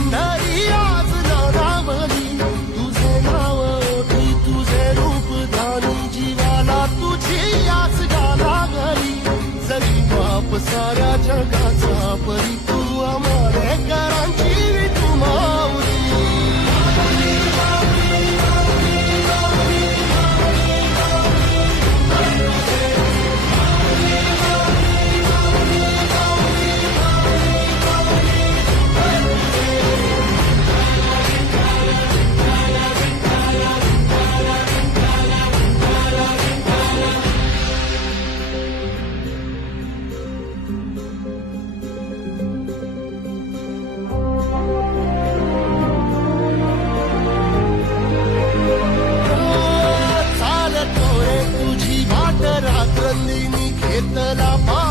पंढरी आज नावली तुझे नाव ओळखी तुझे रूप धानी जीवाला तुझी आज गाला घरी जरी माप साऱ्या जगाचा परी Vietnam.